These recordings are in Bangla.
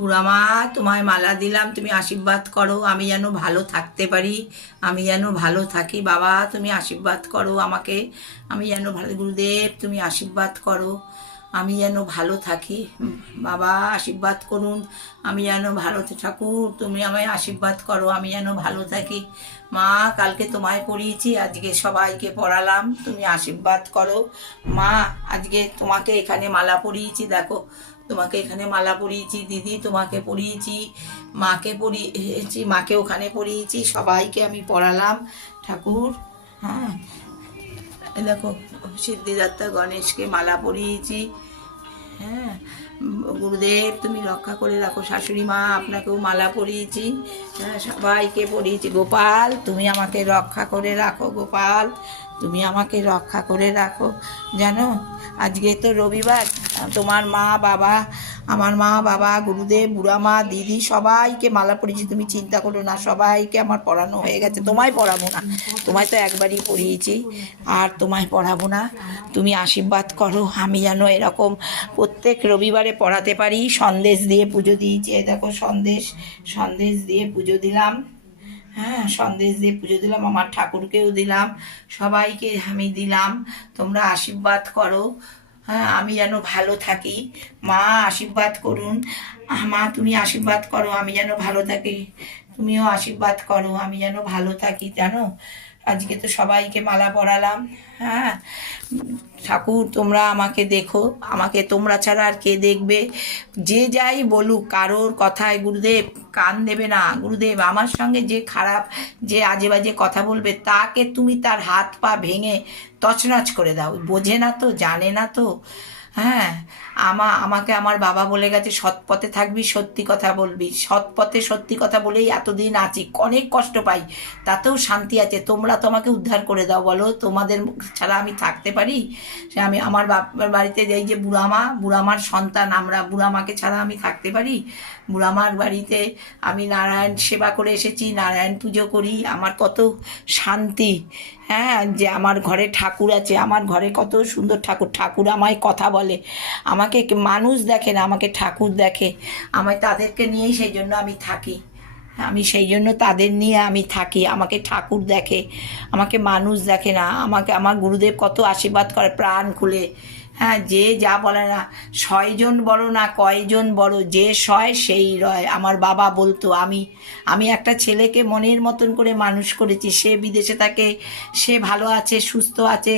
বুড়ামা, তোমায় মালা দিলাম, তুমি আশীর্বাদ করো আমি যেন ভালো থাকতে পারি, আমি যেন ভালো থাকি। বাবা তুমি আশীর্বাদ করো আমাকে, আমি যেন ভালো, গুরুদেব তুমি আশীর্বাদ করো আমি যেন ভালো থাকি। বাবা আশীর্বাদ করুন, আমি যেন ভালো ঠাকুর তুমি আমায় আশীর্বাদ করো আমি যেন ভালো থাকি। মা কালকে তোমায় পড়িয়েছি, আজকে সবাইকে পড়ালাম, তুমি আশীর্বাদ করো। মা আজকে তোমাকে এখানে মালা পরিয়েছি, দেখো তোমাকে এখানে মালা পরিয়েছি, দিদি তোমাকে পরিয়েছি, মাকে পরিয়েছি, মাকে ওখানে পরিয়েছি, সবাইকে আমি পড়ালাম ঠাকুর। হ্যাঁ দেখো সিদ্ধিদাতা গণেশকে মালা পরিয়েছি। হ্যাঁ গুরুদেব তুমি রক্ষা করে রাখো। শাশুড়ি মা আপনাকেও মালা পরিয়েছি, হ্যাঁ সবাইকে পরিয়েছি। গোপাল তুমি আমাকে রক্ষা করে রাখো, গোপাল তুমি আমাকে রক্ষা করে রাখো। জানো আজকে তো রবিবার, তোমার মা বাবা, আমার মা বাবা, গুরুদেব, বুড়া মা, দিদি সবাইকে মালা পরিয়েছি, তুমি চিন্তা করো না, সবাইকে আমার পড়ানো হয়ে গেছে। তোমায় পড়াবো না, তোমায় তো একবারই পড়িয়েছি, আর তোমায় পড়াবো না। তুমি আশীর্বাদ করো আমি যেন এরকম প্রত্যেক রবিবারে পড়াতে পারি। সন্দেশ দিয়ে পুজো দিয়েছি, এই দেখো সন্দেশ দিয়ে পুজো দিলাম। হ্যাঁ সন্দেশ দিয়ে পুজো দিলাম, আমার ঠাকুরকেও দিলাম, সবাইকে আমি দিলাম। তোমরা আশীর্বাদ করো, হ্যাঁ আমি যেন ভালো থাকি। মা আশীর্বাদ করুন, মা তুমি আশীর্বাদ করো আমি যেন ভালো থাকি, তুমিও আশীর্বাদ করো আমি যেন ভালো থাকি। জানো আজকে তো সবাইকে মালা পরালাম। হ্যাঁ ঠাকুর তোমরা আমাকে দেখো, আমাকে তোমরা ছাড়া আর কে দেখবে? যে যাই বলুক কারোর কথায় গুরুদেব কান দেবে না। গুরুদেব আমার সঙ্গে যে খারাপ, যে আজে বাজে কথা বলবে তাকে তুমি তার হাত পা ভেঙে তছনছ করে দাও। বোঝে না তো, জানে না তো। হ্যাঁ আমাকে আমার বাবা বলে গেছে সৎ পথে থাকবি, সত্যি কথা বলবি। সৎ পথে সত্যি কথা বলেই এতদিন আছি, অনেক কষ্ট পাই, তাতেও শান্তি আছে। তোমরা তো আমাকে উদ্ধার করে দাও, বলো তোমাদের ছাড়া আমি থাকতে পারি? সে আমি আমার বাবার বাড়িতে এই যে বুড়ামার সন্তান আমরা, বুড়ামাকে ছাড়া আমি থাকতে পারি? বুড়ামার বাড়িতে আমি নারায়ণ সেবা করে এসেছি, নারায়ণ পুজো করি, আমার কত শান্তি। হ্যাঁ যে আমার ঘরে ঠাকুর আছে, আমার ঘরে কত সুন্দর ঠাকুর, ঠাকুর আমায় কথা বলে, আমাকে মানুষ দেখে না, আমাকে ঠাকুর দেখে, আমায় তাদেরকে নিয়েই সেই জন্য আমি থাকি। আমি সেই জন্য তাদের নিয়ে আমি থাকি, আমাকে ঠাকুর দেখে, আমাকে মানুষ দেখে না। আমাকে আমার গুরুদেব কত আশীর্বাদ করে প্রাণ খুলে। হ্যাঁ যে যা বলে না, ছয়জন বড় না কয়জন বড়, যে সয় সেই রয়। আমার বাবা বলতো আমি একটা ছেলেকে মনের মতন করে মানুষ করেছি, সে বিদেশে থাকে, সে ভালো আছে সুস্থ আছে,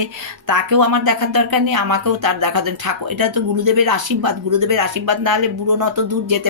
তাকেও আমার দেখার দরকার নেই, আমাকেও তার দেখার দরকার। ঠাকুর এটা তো গুরুদেবের আশীর্বাদ, গুরুদেবের আশীর্বাদ না হলে বুড়ো নত দূর যেতে